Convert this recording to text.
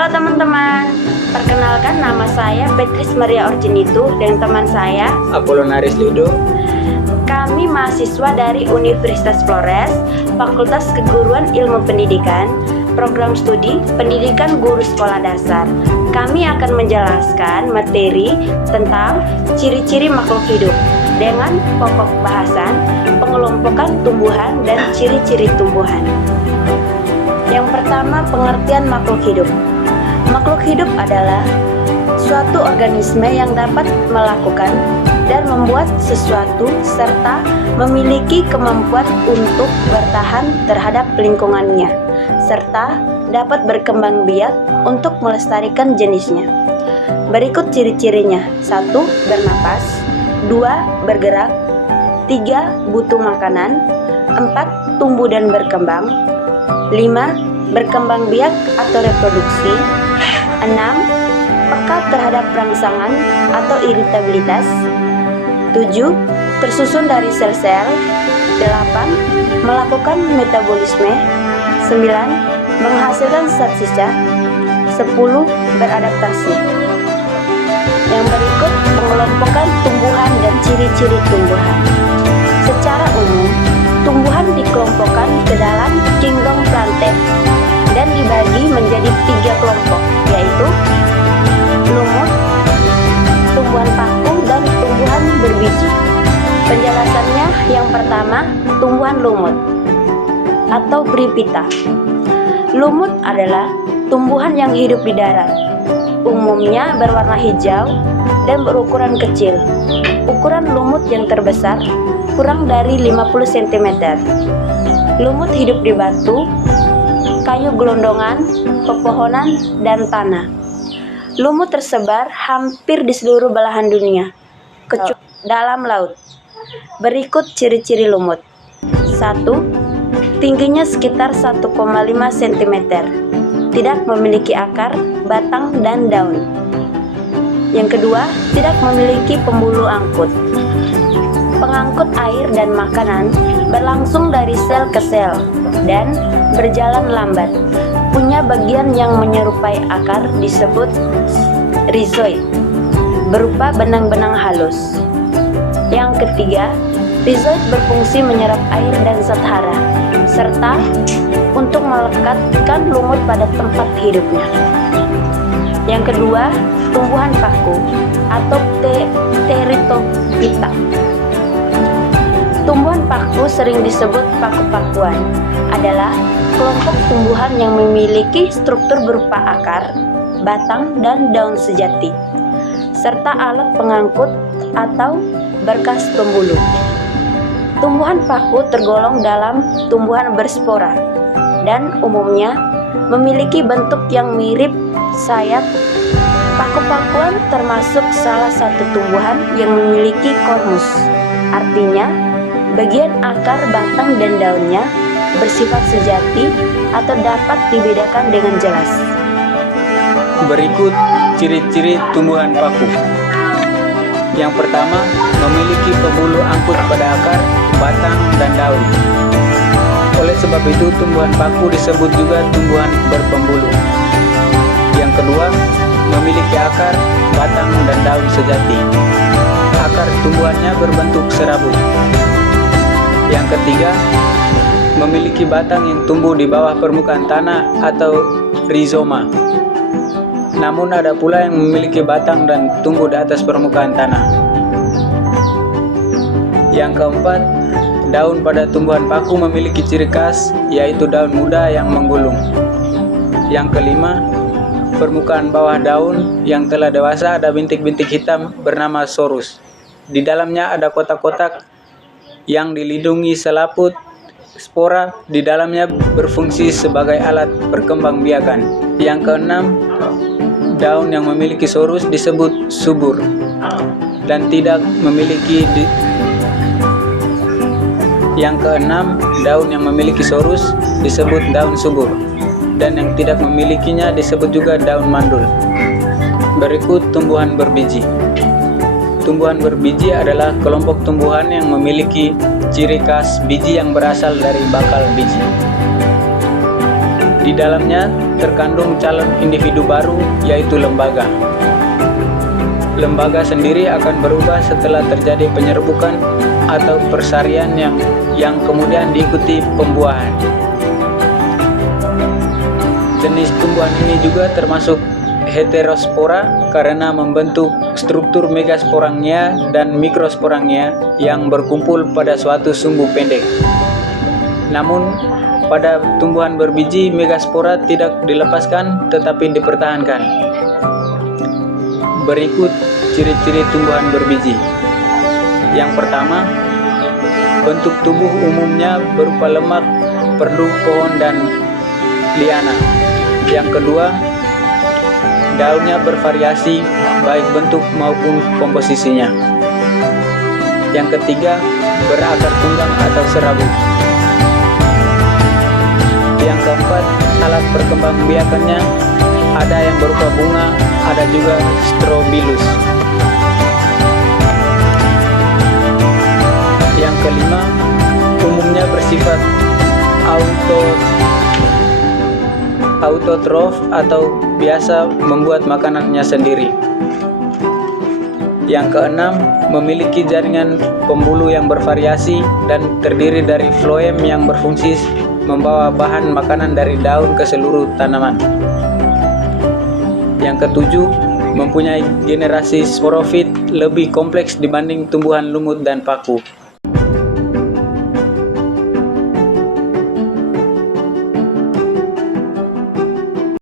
Halo teman-teman, perkenalkan nama saya Petris Maria Orjinitu dan teman saya Apolonaris Lido. Kami mahasiswa dari Universitas Flores, Fakultas Keguruan Ilmu Pendidikan, Program Studi Pendidikan Guru Sekolah Dasar. Kami akan menjelaskan materi tentang ciri-ciri makhluk hidup dengan pokok bahasan pengelompokan tumbuhan dan ciri-ciri tumbuhan. Yang pertama, pengertian makhluk hidup. Makhluk hidup adalah suatu organisme yang dapat melakukan dan membuat sesuatu serta memiliki kemampuan untuk bertahan terhadap lingkungannya, serta dapat berkembang biak untuk melestarikan jenisnya. Berikut ciri-cirinya: 1. Bernapas, 2. Bergerak, 3. Butuh makanan, 4. Tumbuh dan berkembang, 5. Berkembang biak atau reproduksi, 6. Peka terhadap rangsangan atau iritabilitas, 7. Tersusun dari sel-sel, 8. Melakukan metabolisme, 9. Menghasilkan zat sisa, 10. Beradaptasi. Yang berikut pengelompokan tumbuhan dan ciri-ciri tumbuhan. Secara umum, tumbuhan dikelompokkan ke dalam kingdom Plantae dan dibagi menjadi 3 kelompok, yaitu lumut, tumbuhan paku, dan tumbuhan berbiji. Penjelasannya, yang pertama, tumbuhan lumut atau Bryphyta. Lumut adalah tumbuhan yang hidup di darat. Umumnya berwarna hijau dan berukuran kecil. Ukuran lumut yang terbesar kurang dari 50 cm. Lumut hidup di batu, kayu gelondongan, pepohonan, dan tanah. Lumut tersebar hampir di seluruh belahan dunia, kecuali dalam laut. Berikut ciri-ciri lumut. 1. Tingginya sekitar 1,5 cm. Tidak memiliki akar, batang, dan daun. Yang kedua, tidak memiliki pembuluh angkut. Pengangkut air dan makanan berlangsung dari sel ke sel dan berjalan lambat. Punya bagian yang menyerupai akar disebut rhizoid, berupa benang-benang halus. Yang ketiga, rhizoid berfungsi menyerap air dan zat hara, serta untuk melekatkan lumut pada tempat hidupnya. Yang kedua, tumbuhan paku atau Pteridophyta. Tumbuhan paku sering disebut paku-pakuan, adalah kelompok tumbuhan yang memiliki struktur berupa akar, batang, dan daun sejati, serta alat pengangkut atau berkas pembuluh. Tumbuhan paku tergolong dalam tumbuhan berspora dan umumnya memiliki bentuk yang mirip sayap. Paku-pakuan termasuk salah satu tumbuhan yang memiliki kormus, artinya bagian akar, batang, dan daunnya bersifat sejati atau dapat dibedakan dengan jelas. Berikut ciri-ciri tumbuhan paku. Yang pertama, memiliki pembuluh angkut pada akar, batang, dan daun. Oleh sebab itu, tumbuhan paku disebut juga tumbuhan berpembuluh. Yang kedua, memiliki akar, batang, dan daun sejati. Akar tumbuhannya berbentuk serabut. Yang ketiga, memiliki batang yang tumbuh di bawah permukaan tanah atau rizoma. Namun ada pula yang memiliki batang dan tumbuh di atas permukaan tanah. Yang keempat, daun pada tumbuhan paku memiliki ciri khas, yaitu daun muda yang menggulung. Yang kelima, permukaan bawah daun yang telah dewasa ada bintik-bintik hitam bernama sorus. Di dalamnya ada kotak-kotak yang dilindungi selaput spora, di dalamnya berfungsi sebagai alat perkembangbiakan. Yang keenam, daun yang memiliki sorus disebut subur dan tidak memiliki Yang keenam, daun yang memiliki sorus disebut daun subur dan yang tidak memilikinya disebut juga daun mandul. Berikut tumbuhan berbiji. Tumbuhan berbiji adalah kelompok tumbuhan yang memiliki ciri khas biji yang berasal dari bakal biji. Di dalamnya terkandung calon individu baru, yaitu lembaga. Lembaga sendiri akan berubah setelah terjadi penyerbukan atau persarian yang kemudian diikuti pembuahan. Jenis tumbuhan ini juga termasuk heterospora karena membentuk struktur megasporangnia dan mikrosporangnia yang berkumpul pada suatu sumbu pendek. Namun, pada tumbuhan berbiji, megaspora tidak dilepaskan tetapi dipertahankan. Berikut ciri-ciri tumbuhan berbiji. Yang pertama, bentuk tubuh umumnya berupa lemak, perdu pohon dan liana. Yang kedua, daunnya bervariasi baik bentuk maupun komposisinya. Yang ketiga, berakar tunggang atau serabut. Yang keempat, alat perkembangbiakannya ada yang berupa bunga, ada juga strobilus. Yang kelima, umumnya bersifat autotrof atau biasa membuat makanannya sendiri. Yang keenam, memiliki jaringan pembuluh yang bervariasi dan terdiri dari floem yang berfungsi membawa bahan makanan dari daun ke seluruh tanaman. Yang ketujuh, mempunyai generasi sporofit lebih kompleks dibanding tumbuhan lumut dan paku.